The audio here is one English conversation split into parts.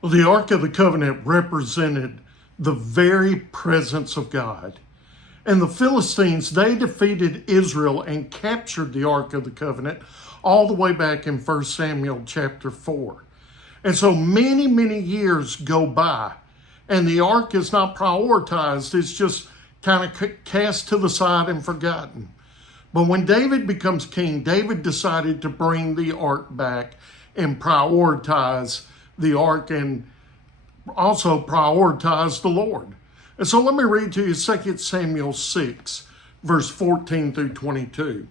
Well, the Ark of the Covenant represented the very presence of God. And the Philistines, they defeated Israel and captured the Ark of the Covenant all the way back in 1 Samuel chapter 4. And so many years go by, and the Ark is not prioritized. It's just kind of cast to the side and forgotten. But when David becomes king, David decided to bring the Ark back and prioritize the Ark and also prioritize the Lord. And so let me read to you 2 Samuel 6, verse 14 through 22.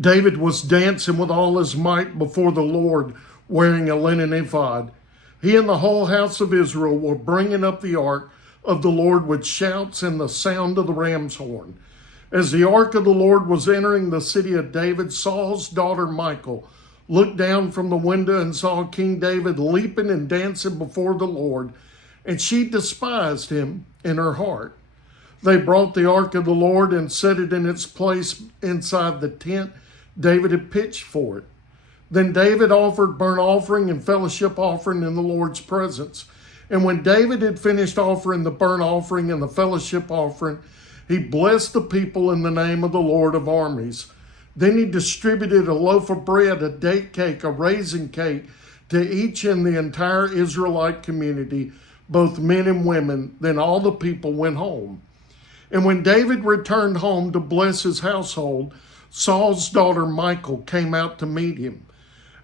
David was dancing with all his might before the Lord, wearing a linen ephod. He and the whole house of Israel were bringing up the ark of the Lord with shouts and the sound of the ram's horn. As the ark of the Lord was entering the city of David, Saul's daughter Michal looked down from the window and saw King David leaping and dancing before the Lord, and she despised him in her heart. They brought the ark of the Lord and set it in its place inside the tent David had pitched for it. Then David offered burnt offering and fellowship offering in the Lord's presence. And when David had finished offering the burnt offering and the fellowship offering, he blessed the people in the name of the Lord of armies. Then he distributed a loaf of bread, a date cake, a raisin cake to each in the entire Israelite community, both men and women. Then all the people went home. And when David returned home to bless his household, Saul's daughter Michal came out to meet him.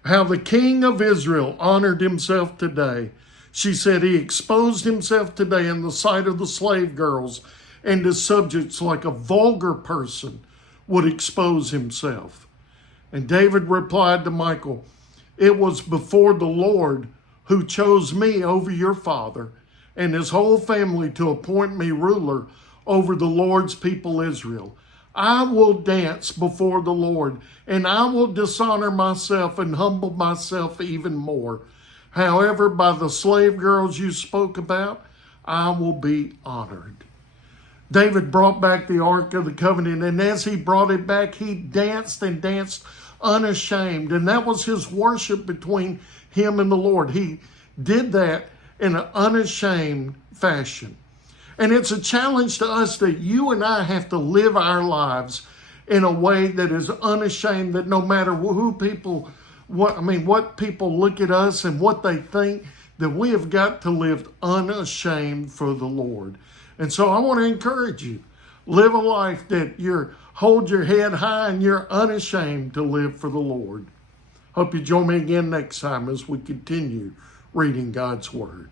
How the king of Israel honored himself today. She said he exposed himself today in the sight of the slave girls and his subjects like a vulgar person would expose himself. And David replied to Michal, "It was before the Lord who chose me over your father and his whole family to appoint me ruler over the Lord's people Israel. I will dance before the Lord, and I will dishonor myself and humble myself even more. However, by the slave girls you spoke about, I will be honored." David brought back the Ark of the Covenant, and as he brought it back, he danced and danced unashamed. And that was his worship between him and the Lord. He did that in an unashamed fashion. And it's a challenge to us that you and I have to live our lives in a way that is unashamed, that no matter what people look at us and what they think, that we have got to live unashamed for the Lord. And so I want to encourage you, live a life that hold your head high and you're unashamed to live for the Lord. Hope you join me again next time as we continue reading God's Word.